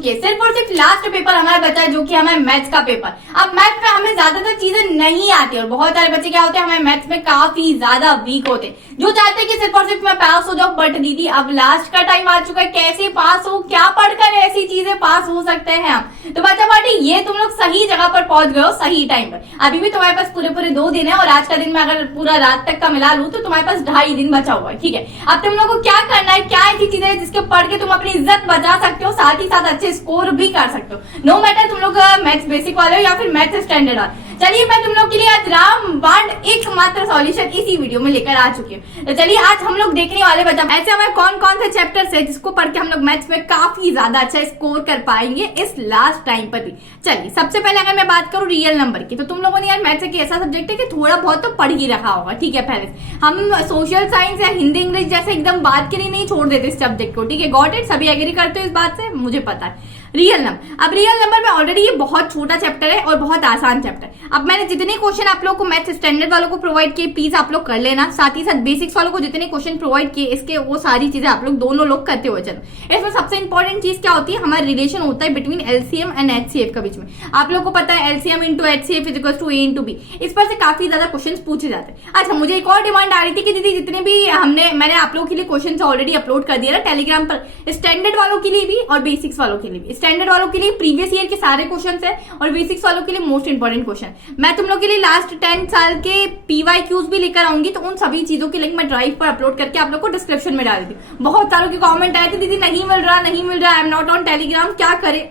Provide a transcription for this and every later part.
चुकी है। सिर्फ और सिर्फ लास्ट पेपर हमारा बचा है जो कि हमारे मैथ्स का पेपर। अब मैथ्स में हमें ज्यादातर चीजें नहीं आती और बहुत सारे बच्चे क्या होते हैं हमारे मैथ्स में काफी ज्यादा वीक होते हैं, जो चाहते हैं कि सिर्फ और सिर्फ मैं पास हो जाऊं। बट दीदी अब लास्ट का टाइम आ चुका है, कैसे पास हो, क्या पढ़कर ऐसी चीजें पास हो सकते हैं हम। तो बच्चा पार्टी ये तुम लोग सही जगह पर पहुंच गए हो, सही टाइम पर। अभी भी तुम्हारे पास पूरे 2 दिन है और आज का दिन मैं अगर पूरा रात तक का मिला लूं तो तुम्हारे पास 2.5 दिन बचा हुआ है, ठीक है। अब तुम लोग को क्या करना है, क्या ऐसी चीजें जिसके पढ़ के तुम अपनी इज्जत बचा सकते हो, साथ ही साथ अच्छे स्कोर भी कर सकते हो, नो मैटर तुम लोग मैथ्स बेसिक वाले हो या फिर मैथ्स स्टैंडर्ड वाले। चलिए मैं तुम लोग के लिए आज रामबाण एकमात्र सॉल्यूशन इसी वीडियो में लेकर आ चुकी हूँ। तो चलिए आज हम लोग देखने वाले बच्चा ऐसे हमारे कौन कौन से चैप्टर्स है जिसको पढ़ के हम लोग मैथ्स में काफी ज्यादा अच्छा स्कोर कर पाएंगे इस लास्ट टाइम पर भी। चलिए सबसे पहले अगर मैं बात करूँ रियल नंबर की, तो तुम लोगों ने यार मैथ्स एक ऐसा सब्जेक्ट है कि थोड़ा बहुत तो पढ़ ही रखा होगा, ठीक है। पहले हम सोशल साइंस या हिंदी इंग्लिश जैसे एकदम बात के लिए नहीं छोड़ देते इस सब्जेक्ट को, ठीक है। गॉट इट, सभी एग्री करते हो इस बात से, मुझे पता है। रियल नंबर, अब रियल नंबर में ऑलरेडी ये बहुत छोटा चैप्टर है और बहुत आसान चैप्टर। अब मैंने जितने क्वेश्चन आप लोगों को मैथ्स स्टैंडर्ड वालों को प्रोवाइड किए प्लीज आप लोग कर लेना, साथ ही साथ बेसिक्स वालों को जितने क्वेश्चन प्रोवाइड किए इसके वो सारी चीजें आप लोग दोनों लोग करते हुए चलो। इसमें सबसे इंपॉर्टेंट चीज क्या होती है, हमारा रिलेशन होता है बिटवीन एलसीएम एंड एचसीएफ का बीच में। आप लोग को पता है LCM into HCF is equal to a into b, इस पर से काफी ज्यादा क्वेश्चन पूछे जाते हैं। अच्छा मुझे एक और डिमांड आ रही थी कि दीदी जितने भी मैंने आप लोगों के लिए क्वेश्चन ऑलरेडी अपलोड कर दिया ना टेलीग्राम पर, स्टैंडर्ड वालों के लिए भी और बेसिक्स वालों के लिए भी। स्टैंडर्ड वालों के लिए प्रीवियस ईयर के सारे क्वेश्चंस है और बेसिक्स वालों के लिए मोस्ट इंपोर्टेंट क्वेश्चन। मैं तुम लोग के लिए लास्ट 10 साल के पीवाईक्यूज भी लेकर आऊंगी, तो उन सभी चीजों की लिंक मैं ड्राइव पर अपलोड करके आप लोग को डिस्क्रिप्शन में डाल दी। बहुत सारों के कमेंट आए थे दीदी नहीं मिल रहा, I am not on Telegram, क्या करे।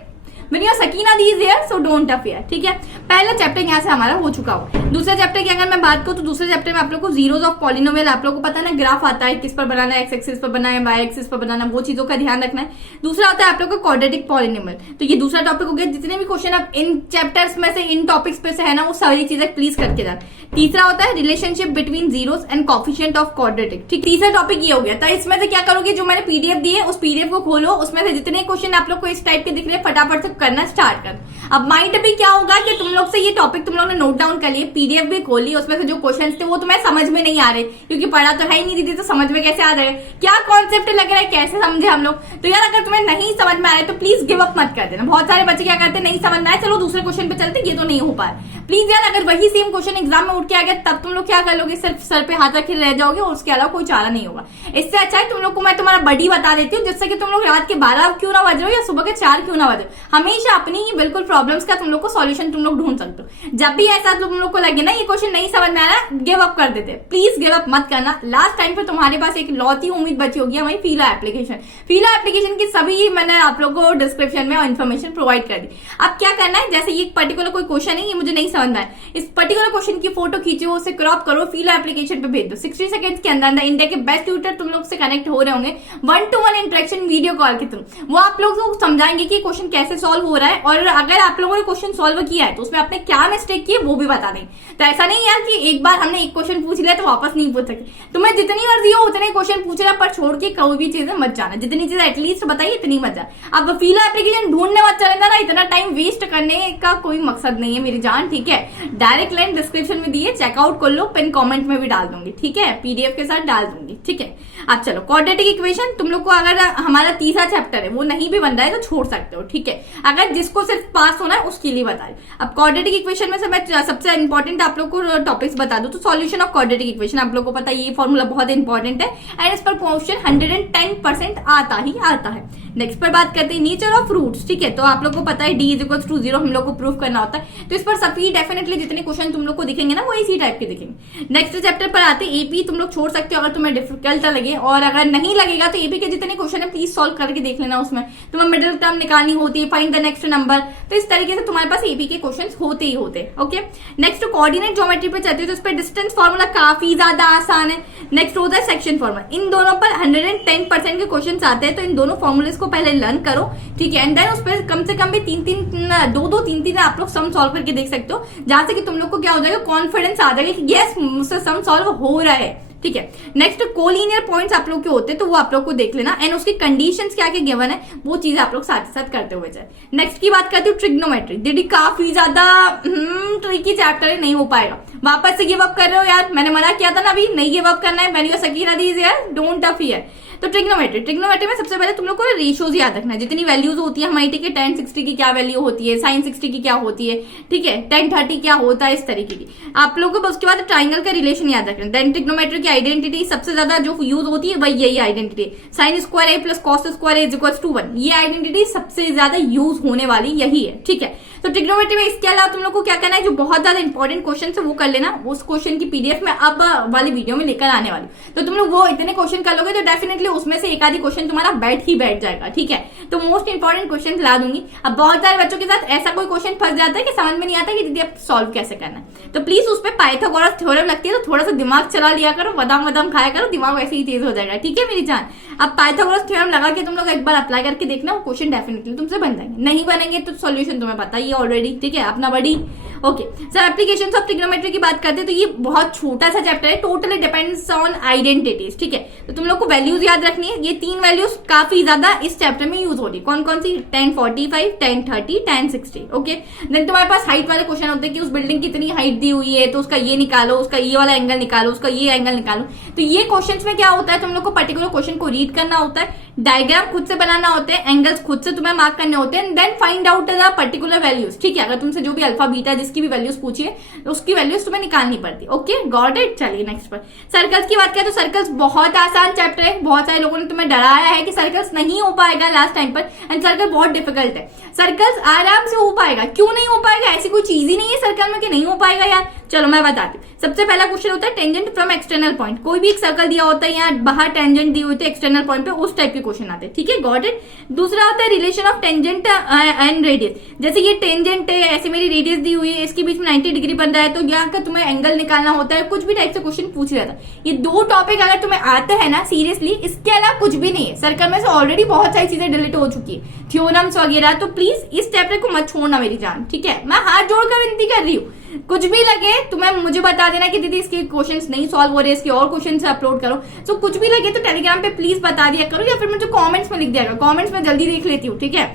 मैंने Sakina di is here so don't affair, ठीक है। पहला चैप्टर यहाँ से हमारा हो चुका हो। दूसरा चैप्टर की अगर मैं बात करूँ तो दूसरे चैप्टर में आप लोग को जीरोस ऑफ पॉलिनोमियल, आप लोग को पता है ना ग्राफ आता है किस पर बनाना है, एक्स एक्सिस पर बनाना है, वाई एक्सिस पर बनाना है, वो चीजों का ध्यान रखना है। दूसरा होता है आप लोग को क्वाड्रेटिक पॉलिनोमियल, तो ये दूसरा टॉपिक हो गया। जितने भी क्वेश्चन आप इन चैप्टर्स में से इन टॉपिक्स पे से है ना वो सारी चीजें प्लीज करके जाए। तीसरा होता है relationship between zeros and coefficient of quadratic, ठीक। तीसरा टॉपिक ये हो गया। तो इसमें से क्या करोगे, जो मैंने पीडीएफ दी है उस पीडीएफ को खोलो, उसमें से जितने क्वेश्चन आप लोग को इस टाइप के दिख रहे हैं फटाफट से करना स्टार्ट कर। अब माइंड भी क्या होगा कि तुम लोग से ये टॉपिक तुम लोग ने नोट डाउन कर लिए, पीडीएफ भी खोली, उसमें से जो क्वेश्चंस थे वो तुम्हें समझ में नहीं आ रहे क्योंकि पढ़ा तो है ही नहीं दीदी, तो समझ में कैसे आ रहे, क्या कॉन्सेप्ट लग रहा है, कैसे समझे हम लोग। तो यार अगर तुम्हें नहीं समझ में आ रहा है तो प्लीज गिव अप मत कर देना। बहुत सारे बच्चे क्या करते हैं, नहीं समझ में आए चलो दूसरे क्वेश्चन पे चलते, ये तो नहीं हो पाया। प्लीज यार अगर वही सेम क्वेश्चन एग्जाम में उठ के आ गया तब तुम लोग क्या कर लोगे, सिर्फ सर पे हाथ रखे रह जाओगे और उसके अलावा कोई चारा नहीं होगा। इससे अच्छा है तुम लोग को मैं तुम्हारा बडी बता देती हूँ, जिससे कि तुम लोग रात के 12 क्यों ना बज रहे हो या सुबह के 4 क्यों ना बजे, हमेशा अपनी ही बिल्कुल प्रॉब्लम्स का तुम लोग को सॉल्यूशन तुम लोग ढूंढ सकते हो। जब भी ऐसा तुम लोग को लगे ना ये क्वेश्चन नहीं समझ में आ रहा, गिव अप कर देते, प्लीज गिव अप मत करना। लास्ट टाइम पे तुम्हारे पास एक लौती उम्मीद बची होगी हमारी फीला एप्लीकेशन। फीला एप्लीकेशन की सभी मैंने आप लोग को डिस्क्रिप्शन में इन्फॉर्मेशन प्रोवाइड कर दी। अब क्या करना है, जैसे ये पर्टिकुलर कोई क्वेश्चन है ये मुझे नहीं समझ में आया, इस पर्टिकुलर क्वेश्चन की फोटो खींचो, उसे क्रॉप करो, फीला एप्लीकेशन पे भेज दो। 60 सेकंड्स के अंदर इंडिया के बेस्ट ट्यूटर तुम लोग से कनेक्ट हो रहे होंगे 1-to-1 इंटरेक्शन वीडियो कॉल के थ्रू, वो आप लोग को समझाएंगे कि क्वेश्चन कैसे सॉल्व हो रहा है और अगर आप लोगों ने क्वेश्चन सॉल्व किया है तो उसमें आपने क्या मिस्टेक की है वो भी बता देंगे। तो ऐसा नहीं यार कि एक बार हमने एक क्वेश्चन पूछ लिया तो वापस नहीं पूछ सकते। तुम्हें जितनी मर्जी हो उतने क्वेश्चन पूछना, पर छोड़ के कोई भी चीजें मत जाना, जितनी चीजें एटलीस्ट बताइए इतनी मत जाना। अब फीला एप्लीकेशन ढूंढने मत चलेगा ना, इतना टाइम वेस्ट करने का कोई मकसद नहीं है मेरी जान, ठीक है। डायरेक्ट लाइन डिस्क्रिप्शन में दी है, चेकआउट कर लो, पिन कमेंट में भी डाल दूंगी, ठीक है, पीडीएफ के साथ डाल दूंगी, ठीक है। अब चलो क्वाड्रेटिक इक्वेशन, तुम लोग को अगर हमारा तीसरा चैप्टर है वो नहीं भी बन रहा है तो छोड़ सकते हो, ठीक है। अगर जिसको सिर्फ पास होना है उसके लिए बताए। अब क्वाड्रेटिक इक्वेशन में से मैं सबसे इंपॉर्टेंट आप लोग को टॉपिक्स बता दूं तो सॉल्यूशन ऑफ क्वाड्रेटिक इक्वेशन, आप लोग को पता है ये फॉर्मूला बहुत इंपॉर्टेंट है एंड इस पर क्वेश्चन 110% आता ही आता है। नेक्स्ट पर बात करते हैं नेचर ऑफ रूट्स, ठीक है। तो आप लोग को पता है d = 0 हम लोग को प्रूव करना होता है, तो इस पर सभी डेफिनेटली जितने क्वेश्चन तुम लोग को दिखेंगे ना वो इसी टाइप के दिखेंगे। नेक्स्ट चैप्टर पर आते हैं एपी, तुम लोग छोड़ सकते हो अगर तुम्हें डिफिकल्ट लगे, और अगर नहीं लगेगा तो एपी के जितने क्वेश्चन है प्लीज सॉल्व करके देख लेना। उसमें तुम्हें मिडिल टर्म निकालनी होती है, फाइंड द नेक्स्ट नंबर, तो इस तरीके से तुम्हारे पास एपी के क्वेश्चन होते ही होते हैं, ओके। नेक्स्ट कोऑर्डिनेट ज्योमेट्री पे चलते हो तो इस पर डिस्टेंस फॉर्मूला काफी ज्यादा आसान है। नेक्स्ट होता है सेक्शन फॉर्मूला, इन दोनों पर 110% के क्वेश्चन आते हैं, तो इन दोनों फॉर्मूलेस को पहले लर्न करो, ठीक है। एंड देन उस पर कम से कम भी 3-3 आप लोग सम सॉल्व करके देख सकते हो, जहां से कि तुम लोग को क्या हो जाएगा, कॉन्फिडेंस आ जाएगा कि यस मुझसे सम सॉल्व हो रहा है, ठीक है। नेक्स्ट कोलिनियर पॉइंट्स आप लोग के होते हैं तो वो आप लोग को देख लेना एंड उसकी कंडीशंस क्या क्या गिवन है वो चीज आप लोग साथ साथ करते हुए जाए। नेक्स्ट की बात करते हो ट्रिग्नोमेट्री, दीदी काफी ज्यादा ट्रिकी चैप्टर है, नहीं हो पाएगा, वापस से गिव अप कर रहे हो यार, मैंने मना किया था ना अभी नहीं गिव अप करना है, मैंने सकीना दी यार डोंट अफ हियर। तो ट्रिग्नोमेट्री में सबसे पहले तुम लोग को रेशियोज याद रखना है, जितनी वैल्यूज होती है हमारी, ठीक है, tan 60 की क्या वैल्यू होती है, sin 60 की क्या होती है, ठीक है, tan 30 क्या होता है, इस तरीके की आप लोगों को। उसके बाद ट्राइंगल का रिलेशन याद रखना। देन ट्रिग्नोमेट्री की आइडेंटिटी सबसे ज्यादा जो यूज होती है वही यही identity, sin square a plus cos square a is equals to 1, ये आइडेंटिटी सबसे ज्यादा यूज होने वाली यही है, ठीक है। तो ट्रिग्नोमेट्री में इसके अलावा तुम लोग को क्या करना है, जो बहुत ज्यादा इंपॉर्टेंट क्वेश्चन है वो कर लेना। उस क्वेश्चन की पीडीएफ में अब वाली वीडियो में लेकर आने वाली, तो तुम लोग वो इतने क्वेश्चन कर लोगे तो डेफिनेटली उसमें से एक आधी क्वेश्चन तुम्हारा बैठ जाएगा, ठीक है। तो मोस्ट इंपॉर्टेंट क्वेश्चन ला दूंगी। अब बहुत सारे बच्चों के साथ ऐसा कोई क्वेश्चन फंस जाता है कि समझ में नहीं आता कि दीदी अब सॉल्व कैसे करना है, तो प्लीज उस पर पाइथागोरस थ्योरम लगती है तो थोड़ा सा दिमाग चला लिया करो, बादाम खाया करो, दिमाग वैसे ही तेज हो जाएगा, ठीक है मेरी जान। अब पाइथागोरस थ्योरम लगा के तुम लोग एक बार अप्लाई करके देखना, वो क्वेश्चन डेफिनेटली तुमसे बन जाएंगे। नहीं बनेंगे तो सॉल्यूशन तुम्हें पता ही है ऑलरेडी, ठीक है, अपना बड़ी। Okay sir, applications of trigonometry की बात करते हैं तो ये बहुत छोटा सा चैप्टर है, टोटली डिपेंड्स ऑन आइडेंटिटीज, ठीक है। तो तुम लोग को वैल्यूज याद रखनी है, ये 3 वैल्यूज काफी ज्यादा इस चैप्टर में यूज हो रही है। कौन कौन सी, tan 45, tan 30, tan 60, okay. Then तुम्हारे पास हाइट वाले क्वेश्चन होते हैं कि उस बिल्डिंग की कितनी हाइट दी हुई है, तो उसका ये निकालो, उसका ये वाला एंगल निकालो, उसका ये एंगल निकालो। तो ये क्वेश्चन में क्या होता है, तुम लोग को पर्टिकुलर क्वेश्चन को रीड करना होता है, डायग्राम खुद से बनाना होते हैं, एंगल्स खुद से तुम्हें मार्क करने होते हैं, then find out the particular values, ठीक है। अगर तुमसे जो भी अल्फा बीटा जिसकी भी वैल्यूज पूछिए तो उसकी वैल्यूज तुम्हें निकालनी पड़ती है, ओके, गॉट इट। चलिए नेक्स्ट पर सर्कल्स की बात करें तो सर्कल्स बहुत आसान चैप्टर है। बहुत सारे लोगों ने तुम्हें डराया है कि सर्कल्स नहीं हो पाएगा लास्ट टाइम पर, एंड सर्कल बहुत डिफिकल्ट है। सर्कल्स आराम से हो पाएगा, क्यों नहीं हो पाएगा, ऐसी कोई चीज ही नहीं है सर्कल में कि नहीं हो पाएगा यार। चलो मैं बताती हूँ। सबसे पहला क्वेश्चन होता है टेंजेंट फ्रॉम एक्सटर्नल पॉइंट। कोई भी एक सर्कल दिया होता है, यहाँ बाहर टेंजेंट दी हुई थी एक्सटर्नल पॉइंट पे, उस टाइप के क्वेश्चन आते हैं, ठीक है, गॉट इट। दूसरा होता है relation of tangent and radius. जैसे ये टेंजेंट है, ऐसे मेरी रेडियस दी हुई है, इसके बीच में 90 डिग्री बन रहा है, तो यहाँ का तुम्हें एंगल निकालना होता है, कुछ भी टाइप से क्वेश्चन पूछ रहा था। ये 2 टॉपिक अगर तुम्हें आते हैं ना सीरियसली, इसके अलावा कुछ भी नहीं है। सर्कल में से ऑलरेडी बहुत सारी चीजें डिलीट हो चुकी है, थ्योरम्स वगैरह, तो प्लीज इस चैप्टर को मत छोड़ना मेरी जान, ठीक है। मैं हाथ जोड़कर विनती कर रही हूँ, कुछ भी लगे तुम्हें मुझे बता देना कि दीदी इसके क्वेश्चंस नहीं सॉल्व हो रहे, इसके और क्वेश्चंस अपलोड करो। तो कुछ भी लगे तो टेलीग्राम पे प्लीज बता दिया करो, या फिर मुझे कमेंट्स में लिख दिया करो, कमेंट्स में जल्दी देख लेती हूँ, ठीक है।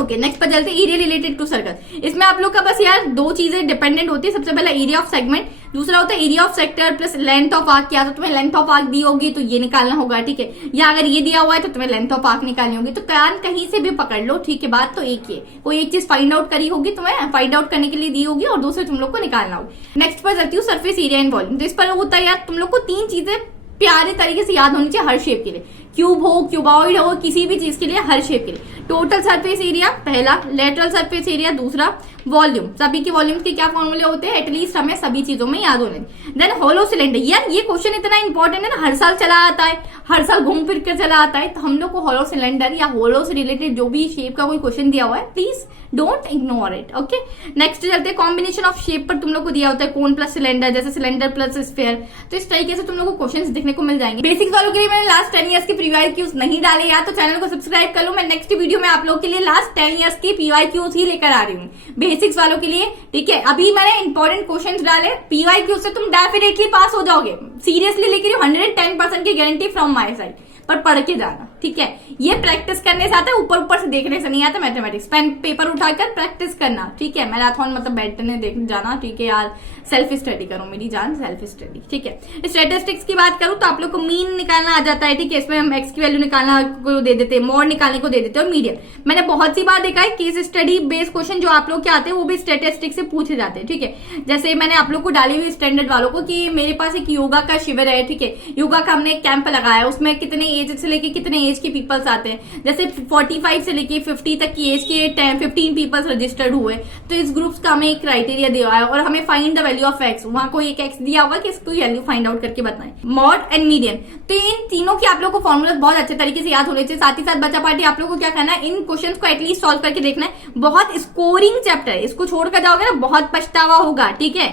ओके नेक्स्ट पर चलते हैं, एरिया रिलेटेड टू सर्कल। इसमें आप लोग का बस यार 2 चीजें डिपेंडेंट होती है। सबसे पहला एरिया ऑफ सेगमेंट, दूसरा होता है area of sector plus length of arc. क्या तो तुम्हें लेंथ ऑफ आर्क दी होगी तो ये निकालना होगा, ठीक है, या अगर ये दिया हुआ है तो तुम्हें लेंथ ऑफ आर्क निकालनी होगी। तो कान कहीं से भी पकड़ लो, ठीक है, बात तो एक ही है। कोई एक चीज फाइंड आउट करी होगी, तुम्हें फाइंड आउट करने के लिए दी होगी, और दूसरे तुम लोग को निकालना होगी। नेक्स्ट पर चलती हूँ सरफेस एरिया एंड वॉल्यूम। तो इस पर होता है यार तुम लोग को 3 चीजें प्यारे तरीके से याद होनी चाहिए हर शेप के लिए, क्यूब हो, क्यूबॉइड हो, किसी भी चीज के लिए, हर शेप के लिए। टोटल सरफेस एरिया पहला, लेटरल सरफेस एरिया दूसरा, वॉल्यूम। सभी के वॉल्यूम के क्या फॉर्मूले होते हैं, एटलीस्ट हमें सभी चीजों में याद होने। देन होलो सिलेंडर, यार ये क्वेश्चन इतना इंपॉर्टेंट है ना, हर साल चला आता है, हर साल घूम फिर कर चला आता है। तो हम लोग को होलो सिलेंडर या होलो से रिलेटेड जो भी शेप का कोई क्वेश्चन दिया हुआ है, please don't ignore it, okay. Next चलते हैं कॉम्बिनेशन ऑफ शेप पर। तुम लोग को दिया होता है कोन प्लस सिलेंडर, जैसे सिलेंडर प्लस स्फीयर। तो इस तरीके से तुम लोग को क्वेश्चंस देखने को मिल जाएंगे। बेसिक्स वालों के लिए मैंने लास्ट 10 ईयर्स के PYQs नहीं डाले यार, तो चैनल को सब्सक्राइब कर लो। मैं नेक्स्ट वीडियो में आप लोग के लिए लास्ट 10 ईयर्स के PYQs ही लेकर आ रही हूँ बेसिक्स वालों के लिए, ठीक है। अभी मैंने इंपॉर्टेंट क्वेश्चन डाले, PYQ से तुम डेफिनेटली पास हो जाओगे, सीरियसली लेके 110% की गारंटी फ्रॉम माय साइड। पर पढ़ के जाना, ठीक है, ये प्रैक्टिस करने से आता है, ऊपर ऊपर से देखने से नहीं आता। मैथमेटिक्स पेन पेपर उठाकर प्रैक्टिस करना, ठीक है। मैराथन मतलब बैठने देखने जाना, ठीक है यार, सेल्फ स्टडी करो मेरी जान, सेल्फ स्टडी, ठीक है। स्टैटिस्टिक्स की बात करूं तो आप लोग को मीन निकालना आ जाता है, ठीक है। इसमें हम एक्स की वैल्यू निकालना को दे देते हैं, मॉड निकालने को दे देते हैं, और मीडियन। मैंने बहुत सी बार देखा है केस स्टडी बेस्ड क्वेश्चन जो आप लोग के आते हैं वो भी स्टैटिस्टिक्स से पूछे जाते हैं, ठीक है। जैसे मैंने आप लोग को डाली हुई स्टैंडर्ड वालों को कि मेरे पास एक योगा का शिविर है, ठीक है, योगा का हमने एक कैंप लगाया, उसमें कितने एज से लेके कितने एज के पीपल्स आते हैं, जैसे 45 से लेके 50 तक की एज के 15 पीपल्स रजिस्टर्ड हुए। तो इस ग्रुप्स का हमें एक क्राइटेरिया दिया है, और हमें find the value of x, वहां कोई एक एक्स दिया होगा कि इसको वैल्यू फाइंड आउट करके बताएं, मॉड एंड मीडियन। तो इन तीनों की आप लोग को फॉर्मूला बहुत अच्छे तरीके से याद होने चाहिए। साथ ही साथ बच्चा पार्टी आप लोग को क्या करना है, इन क्वेश्चंस को एटलीस्ट सॉल्व करके देखना है। बहुत स्कोरिंग चैप्टर है, इसको छोड़कर जाओगे ना बहुत पछतावा होगा, ठीक है।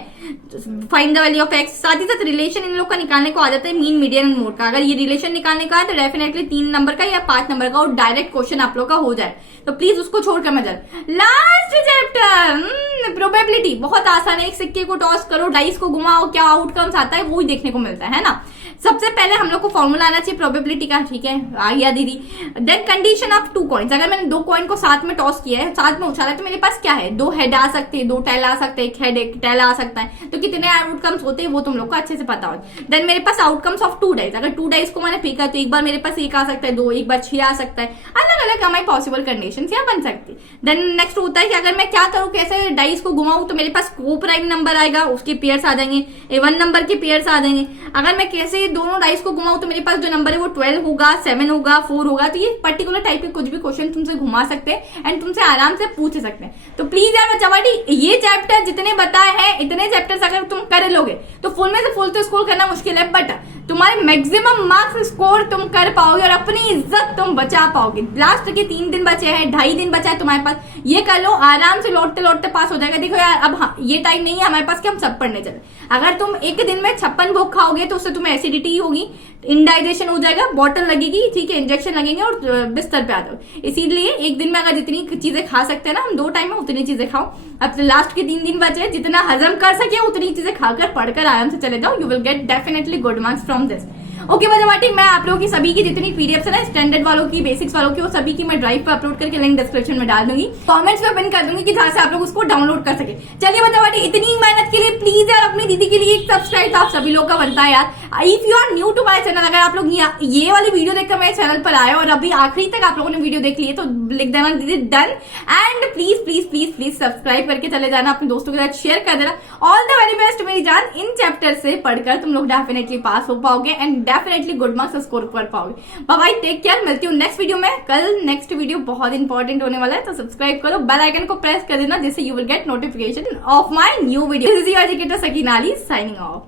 Find the value of x, साथ ही साथ रिलेशन इन लोग का निकालने को आ जाता है, मीन मीडियन एंड मोड का। अगर ये रिलेशन निकालने का है तो डेफिनेटली 3 नंबर का या 5 नंबर का और डायरेक्ट क्वेश्चन आप लोग का हो जाए, तो प्लीज उसको छोड़कर मत जाओ। लास्ट चैप्टर प्रोबेबिलिटी, बहुत आसान है। एक सिक्के को टॉस करो, डाइस को घुमाओ, क्या आउटकम्स आता है वो ही देखने को मिलता है ना। सबसे पहले हम लोग को फॉर्मूला आना चाहिए प्रोबेबिलिटी का, ठीक है, आ गया दीदी। देन कंडीशन ऑफ 2 कॉइन्स, अगर मैंने 2 कॉइन को साथ में टॉस किया है, साथ में उछाला, तो मेरे पास क्या है, 2 हेड आ सकते हैं, 2 टेल आ सकते हैं, एक हेड एक टेल आ सकता है, तो कितने आउटकम्स होते हैं वो तुम लोग को अच्छे से पता हो। देन मेरे पास आउटकम्स ऑफ 2 डाइस, अगर 2 डाइस को मैंने फेंका तो एक बार मेरे पास 1 आ सकता है, 2, एक बार 6 आ सकता है, अलग अलग हमारी पॉसिबल कंडीशन यहाँ बन सकती है। देन नेक्स्ट होता है कि अगर मैं क्या करूँ, कैसे डाइस को घुमाऊं, तो मेरे पास को प्राइम नंबर आएगा, उसके पेयर्स आ जाएंगे, इवन नंबर के पेयर्स आ जाएंगे। अगर मैं कैसे दोनों डाइस को घुमाऊं तो मेरे पास जो नंबर है वो 12 होगा, 7 होगा, 4 होगा। तो ये पर्टिकुलर टाइप के कुछ भी क्वेश्चन तुमसे घुमा सकते हैं एंड तुमसे आराम से पूछ सकते हैं। तो प्लीज यार बच्चावाटी, ये चैप्टर जितने बताए हैं, इतने चैप्टर्स अगर तुम कर लोगे तो फुल में से फुल तो स्कोर करना मुश्किल है, बट तुम्हारे मैक्सिमम मार्क्स स्कोर तुम कर पाओगे और अपनी इज्जत तुम बचा पाओगे। लास्ट के 3 दिन बचे हैं, 2.5 दिन बचा है तुम्हारे पास, ये कर लो, आराम से लौटते लौटते पास हो जाएगा। देखो यार, अब ये टाइम नहीं है हमारे पास कि हम सब पढ़ने चले। अगर तुम एक दिन में 56 भोग खाओगे तो उससे तुम्हें एसिडिटी होगी, इंडाइजेशन हो जाएगा, बॉटल लगेगी, ठीक है, इंजेक्शन लगेंगे और बिस्तर पे आ जाओ। इसीलिए एक दिन में अगर जितनी चीजें खा सकते हैं ना हम 2 टाइम में, उतनी चीजें खाओ। अब लास्ट के 3 दिन बचे, जितना हजम कर सके उतनी चीजें खाकर पढ़कर आराम से चले जाओ। You will get definitely good marks from this. Okay बच्चावाटी, मैं आप लोगों की सभी की जितनी पीडीएफ है ना, स्टैंडर्ड वालों की, बेसिक्स वालों की, वो सभी की मैं ड्राइव पे अपलोड करके लिंक डिस्क्रिप्शन में डाल दूंगी, कमेंट्स में पिन कर दूंगी कि जहां से आप लोग उसको डाउनलोड कर सके। चलिए बच्चावाटी, इतनी मेहनत के लिए प्लीज यार अपनी दीदी के लिए एक सब्सक्राइब तो आप सभी लोग का बनता है यार। If you are new to my channel, अगर आप लोग ये वाली वीडियो देखकर मेरे चैनल पर आए और अभी आखिरी तक आप लोगों ने वीडियो देख ली है तो लिख देना दीदी done, and please please please please subscribe करके चले जाना, अपने दोस्तों के साथ शेयर कर देना। ऑल द वेरी बेस्ट मेरी जान, इन चैप्टर से पढ़कर तुम लोग डेफिनेटली पास हो पाओगे and definitely good marks score कर पाओगे। बाय बाय, टेक केयर, मिलती हूँ नेक्स्ट वीडियो में। कल नेक्स्ट वीडियो बहुत इंपॉर्टेंट होने वाला है, तो सब्सक्राइब करो, बेल आइकन को प्रेस कर देना जिससे you will get notification of my new video. This is your educator Sakina Ali signing off.